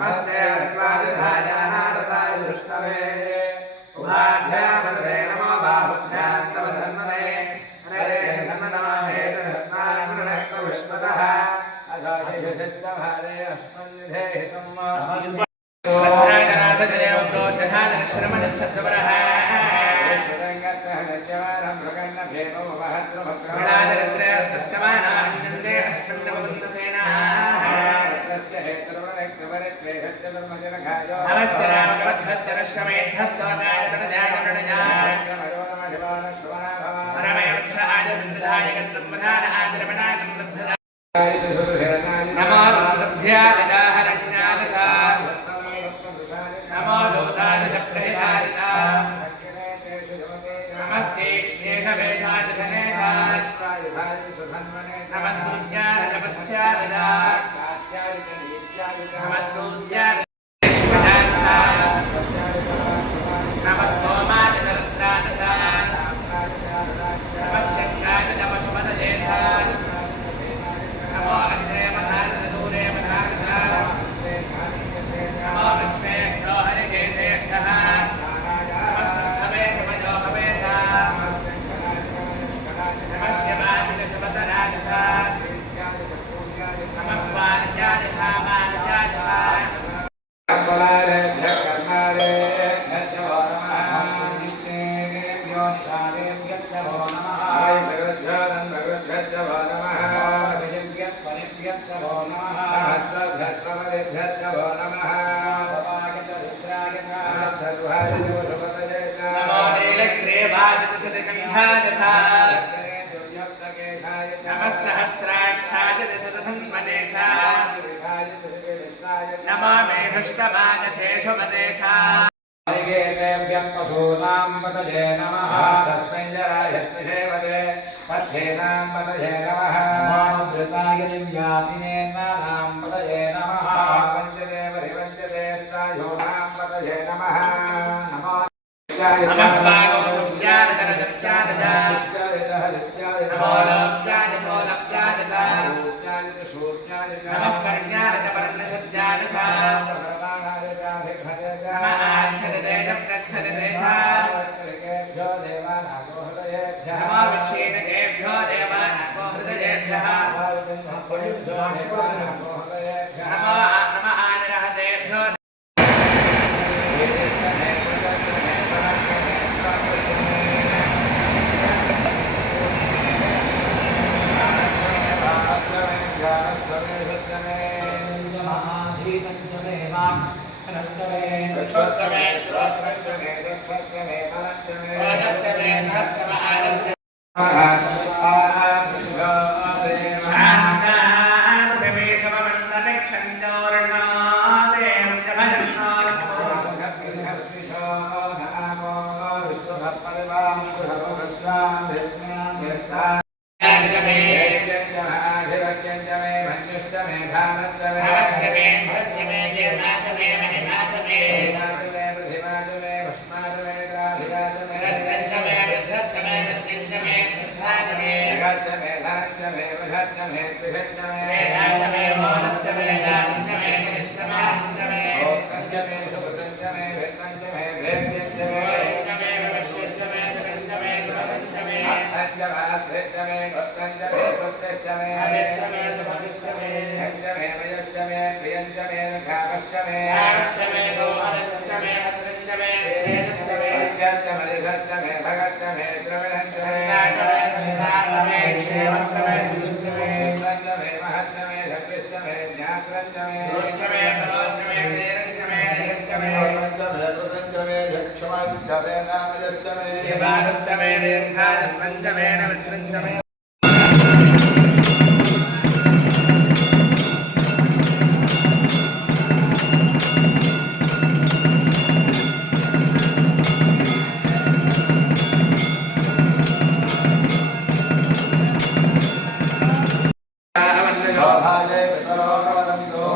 नमस्ते अस्मादिधायानारताय दुष्टवे उभाभ्यामदे नमो बाहुभ्यां तव धन्मने हरे धन्म नमः हेतस्मान् प्रणक्तो विश्वतः अधाधिष्ठभारे अस्मन्निधे हितं सत्यानाथ जय प्रोजहान श्रमण छत्रवरः सुरंगतः नद्यवानं प्रकन्न भेमो महद्रभक्रादरिद्रे तस्तमानानन्दे अस्मन्दवन्तसेना नमस्ते रामभद्रश्रमेधस्तोदाय नमो नमो दूतादशप्रहितारिता नमस्ते नमस्तुज्ञानपथ्यारदा नमस्तुज्ञान नमः सोमाय दरत्रानथा नमः शङ्काय नमः नमो अग्रे मधानदूरे मधानदा नमो वृक्षेभ्यो हरिकेशेभ्यः नमः शम्भवे शमयो भवेथा नमः शिवाजितशुभतराजथा नमः पार्याजथा मार्याजथा नमः सहस्राक्षाय दशधन्वनेछा नमो मेढुष्टमानथेषु मदेछा हरिकेशेभ्यः पशूनां पतये नमः सस्मिञ्जराय वदे पथ्येनां पतये नमः मानुद्रसाय दिव्यातिनेनां पतये नमः वञ्जते परिवञ्जते स्तायोनां पतये नमः नमो नमः पागोसुज्ञानतरजस्यानजा नमो लोक्याय सोलक्याय च नमः पर्ण्याय पर्णशुद्ध्याय च नमः आच्छदते च प्रच्छदते च नमो विक्षीणकेभ्यो देवानागो हृदयेभ्यः नमो आनिरहतेभ्यो श्रोत्रमे श्रोत्रमे दक्षत्रमे मलत्रमे ओजस्तमे सहस्रम आदस्तमे Namaste మే ప్రియంచ మే కామశ్చ మే కామశ్చమే సోమరశ్చమే భద్రంచమే శ్రేయశ్చమే అస్యంచ మదిఘంచ మే భగంచ మే ద్రవిణంచ మే ధాతమే క్షేమశ్చమే దుష్టమే సంచ మే మహంచ మే ధవ్యశ్చ మే జ్ఞాత్రంచ మే దోషమే పరోక్షమే ధీరంచమే నయశ్చమే పంచ మే కృతంచ మే దక్షమంచ మే నామయశ్చ మే వివాదశ్చమే దీర్ఘాదత్వంచమే నవత్రంచమే శోభాజే పితరో భవంతో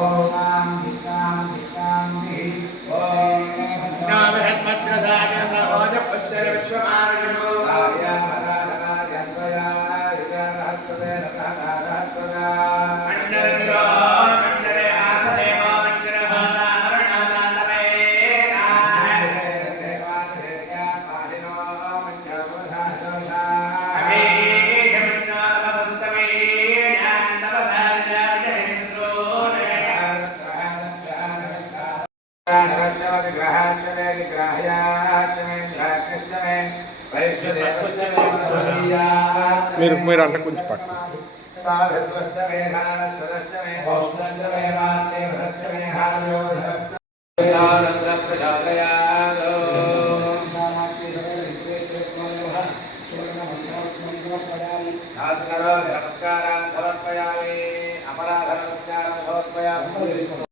మీరు అంటే కొంచెం పక్క నమస్కారాన్ని సమర్పయామి అపరాధ నమస్కారం సమర్పయామి